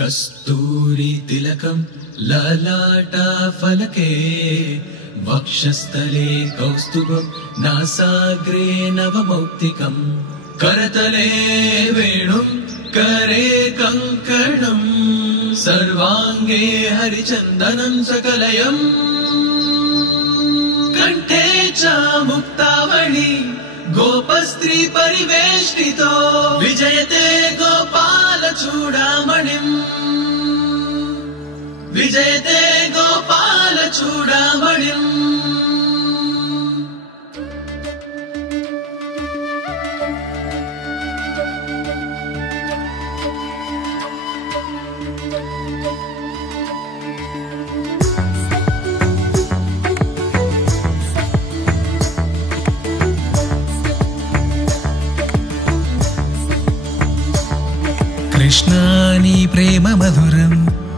కస్తూరి తిలకం లలాట ఫలకే వక్షస్థలే కౌస్తుభం నాసాగ్రే నవమౌక్తికం करतले वेणुं करे कंकणं सर्वांगे हरिचंदनं सकलयं कंठे च मुक्तावली गोपस्त्री परिवेष्टितो विजयते गोपाल चूडामणिं विजयते गोपाल चूडामणिं कृष्णानि प्रेम मधुरं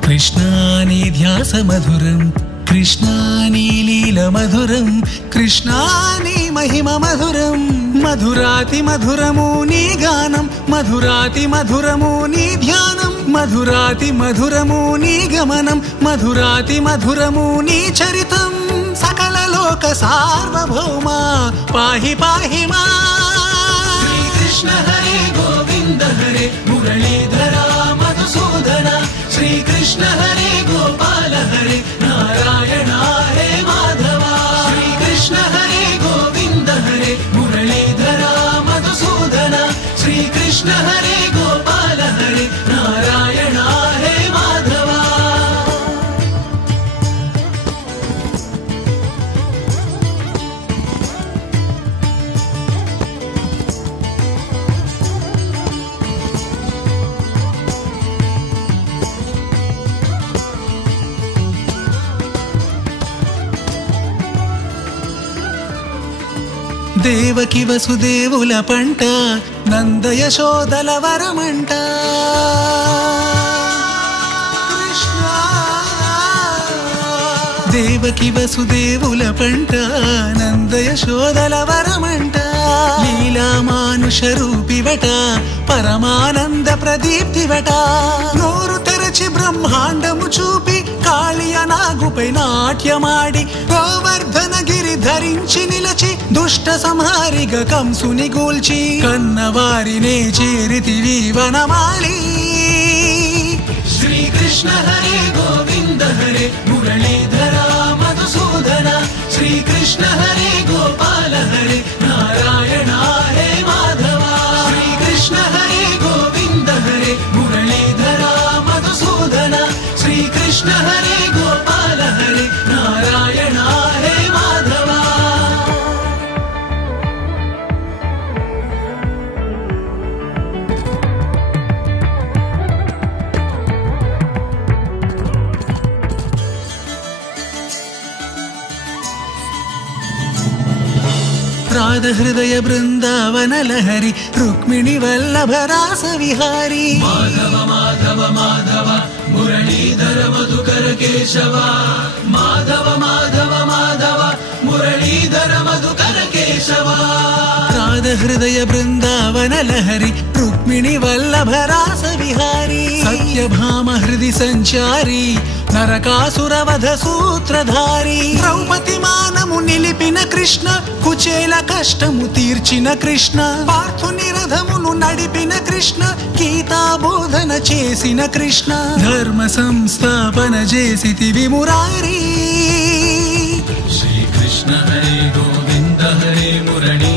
कृष्णानि ध्यास मधुरं कृष्णानि लीला मधुरं कृष्णानि महिमा मधुरं मधुराति मधुरमूनि गानं मधुराति मधुरमूनि ध्यानं मधुराति मधुरमूनि गमनं मधुराति मधुरमूनि चरितं सकल लोक सार्वभौमा पाहि पाहि मा श्री कृष्ण हरे गोविंद हरे मुरलीधरा मधुसूदन श्री कृष्ण हरे गोपाल हरे नारायण हरे माधवा श्री कृष्ण हरे गोविंद हरे मुरलीधरा मधुसूदन श्री कृष्ण हरे गोपाल हरे नारायण हरे माधवा దేవకి వసుదేవుల పంట నంద యశోదల వరమంట కృష్ణ దేవకి వసుదేవుల పంట నంద యశోదల వరమంట లీలా మానుష రూపివట పరమానంద ప్రదీప్తివట నోరు తెరచి బ్రహ్మాండము చూపి కాళియ నాగుపై నాట్యమాడి గోవర్ధన గిరి ధరించి నిలచి దుష్ట సంహారిగ కంసుని గూల్చి కన్నవారినే చేరితివి వనమాలి श्री कृष्ण हरे गोविंद हरे मुरलीधरा मधुसूदन श्री कृष्ण हरे गोपाल हरे नारायण हरे माधवा श्री कृष्ण हरे गोविंद हरे मुरलीधरा मधुसूदन श्री कृष्ण हरे गोपाल हरे नारायण हरे माधवा राध हृदय बृंदावन लहरी रुक्मिणी वल्लभ रास विहारी माधव माधव माधव मुरलीधर मधुकर केशव माधव माधव माधव मुरलीधर मधुकर केशव राध हृदय बृंदावन लहरी रुक्मिणी वल्लभ रास विहारी सत्यभाम हृदि संचारी నరకాసుర వధ సూత్రధారి ద్రౌపది మానము నిలిపిన కృష్ణ కుచేల కష్టము తీర్చిన కృష్ణ పార్థుని రథమును నడిపిన కృష్ణ గీతా బోధన చేసిన కృష్ణ ధర్మ సంస్థాపన చేసితివి మురారి శ్రీ కృష్ణ హరే గోవింద హరే మురళీ